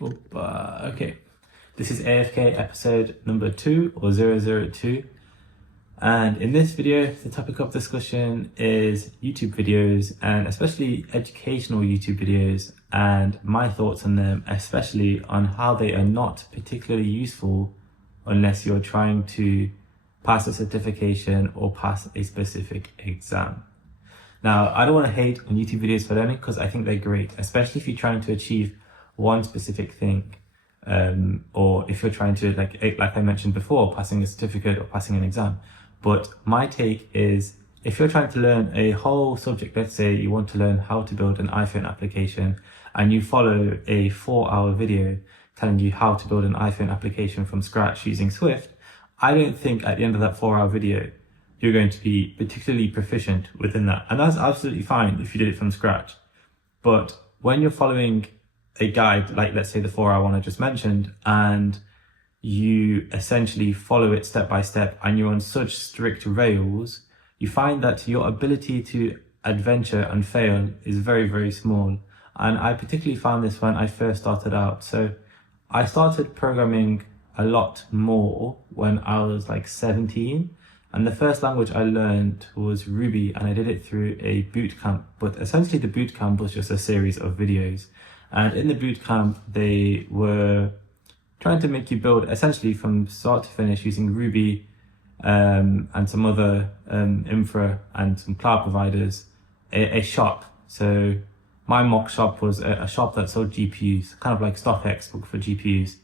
Okay, this is AFK episode number 2 or 002, and in this video the topic of discussion is YouTube videos, and especially educational YouTube videos, and my thoughts on them, especially on how they are not particularly useful unless you're trying to pass a certification or pass a specific exam. Now, I don't want to hate on YouTube videos for learning, because I think they're great, especially if you're trying to achieve one specific thing, or if you're trying to, like I mentioned before, passing a certificate or passing an exam. But my take is, if you're trying to learn a whole subject, let's say you want to learn how to build an iPhone application, and you follow a 4-hour video telling you how to build an iPhone application from scratch using Swift, I don't think at the end of that 4-hour video you're going to be particularly proficient within that. And that's absolutely fine if you did it from scratch. But when you're following a guide, like let's say the 4-hour one I just mentioned, and you essentially follow it step by step, and you're on such strict rails, you find that your ability to adventure and fail is very, very small. And I particularly found this when I first started out. So I started programming a lot more when I was like 17. And the first language I learned was Ruby, and I did it through a boot camp. But essentially the boot camp was just a series of videos. And in the boot camp, they were trying to make you build essentially from start to finish using Ruby, and some other infra and some cloud providers, a shop. So my mock shop was a shop that sold GPUs, kind of like StockX book for GPUs.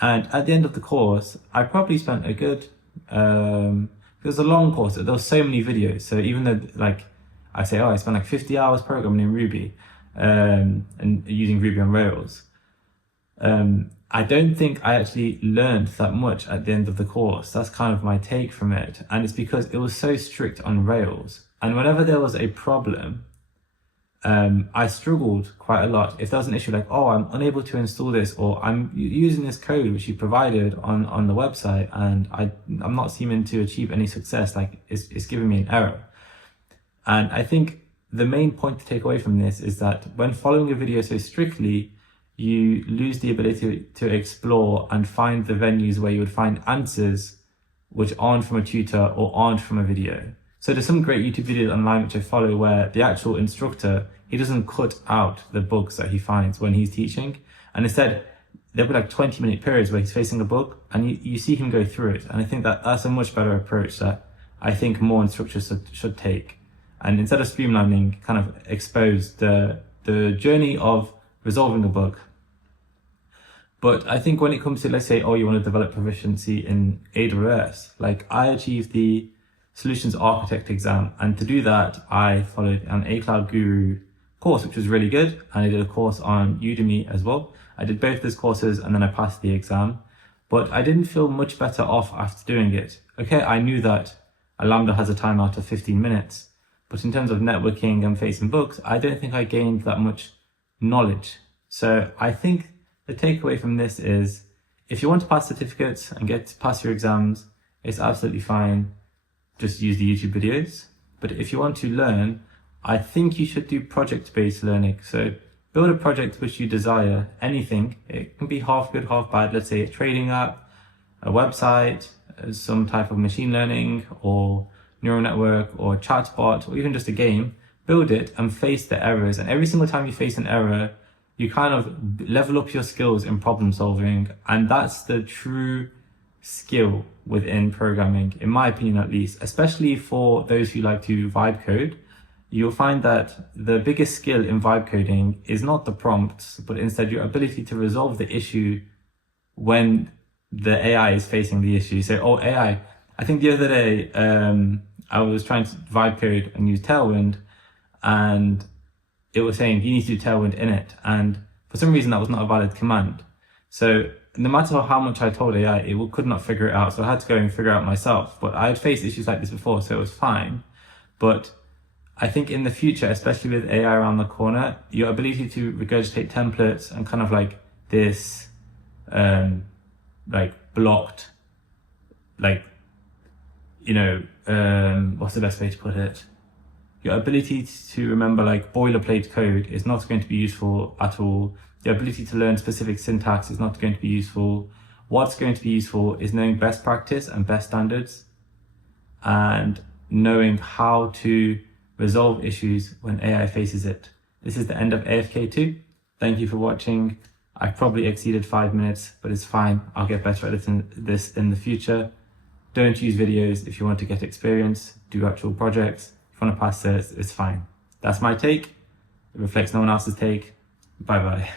And at the end of the course, I probably spent a good, it was a long course, there was so many videos. So even though like I say, I spent like 50 hours programming in Ruby, and using Ruby on Rails, I don't think I actually learned that much at the end of the course. That's kind of my take from it. And it's because it was so strict on Rails. And whenever there was a problem, I struggled quite a lot. If there was an issue like, I'm unable to install this, or I'm using this code which you provided on the website, and I'm not seeming to achieve any success, like it's giving me an error. And I think the main point to take away from this is that when following a video so strictly, you lose the ability to explore and find the venues where you would find answers which aren't from a tutor or aren't from a video. So there's some great YouTube videos online which I follow where the actual instructor, he doesn't cut out the bugs that he finds when he's teaching. And instead, there'll be like 20-minute periods where he's facing a bug, and you see him go through it. And I think that that's a much better approach that I think more instructors should take. And instead of streamlining, kind of expose the journey of resolving a bug. But I think when it comes to, let's say, you want to develop proficiency in AWS, like I achieved the Solutions Architect exam, and to do that, I followed an A Cloud Guru course, which was really good, and I did a course on Udemy as well. I did both those courses, and then I passed the exam, but I didn't feel much better off after doing it. Okay, I knew that a Lambda has a timeout of 15 minutes, but in terms of networking and facing bugs, I don't think I gained that much knowledge. So I think the takeaway from this is, if you want to pass certificates and get to pass your exams, it's absolutely fine. Just use the YouTube videos. But if you want to learn, I think you should do project-based learning. So build a project which you desire, anything. It can be half good, half bad. Let's say a trading app, a website, some type of machine learning or neural network or chatbot, or even just a game. Build it and face the errors. And every single time you face an error, you kind of level up your skills in problem solving. And that's the true skill within programming, in my opinion at least, especially for those who like to vibe code. You'll find that the biggest skill in vibe coding is not the prompts, but instead your ability to resolve the issue when the AI is facing the issue. So, AI, I think the other day, I was trying to vibe code and use Tailwind, and it was saying you need to do Tailwind in it. And for some reason that was not a valid command. So no matter how much I told AI, it could not figure it out. So I had to go and figure it out myself. But I had faced issues like this before, so it was fine. But I think in the future, especially with AI around the corner, your ability to regurgitate templates and kind of like this, like blocked, like, what's the best way to put it? Your ability to remember like boilerplate code is not going to be useful at all. Your ability to learn specific syntax is not going to be useful. What's going to be useful is knowing best practice and best standards, and knowing how to resolve issues when AI faces it. This is the end of AFK 2. Thank you for watching. I probably exceeded 5 minutes, but it's fine. I'll get better at this in the future. Don't use videos if you want to get experience. Do actual projects. If you want to pass certs, it's fine. That's my take. It reflects no one else's take. Bye bye.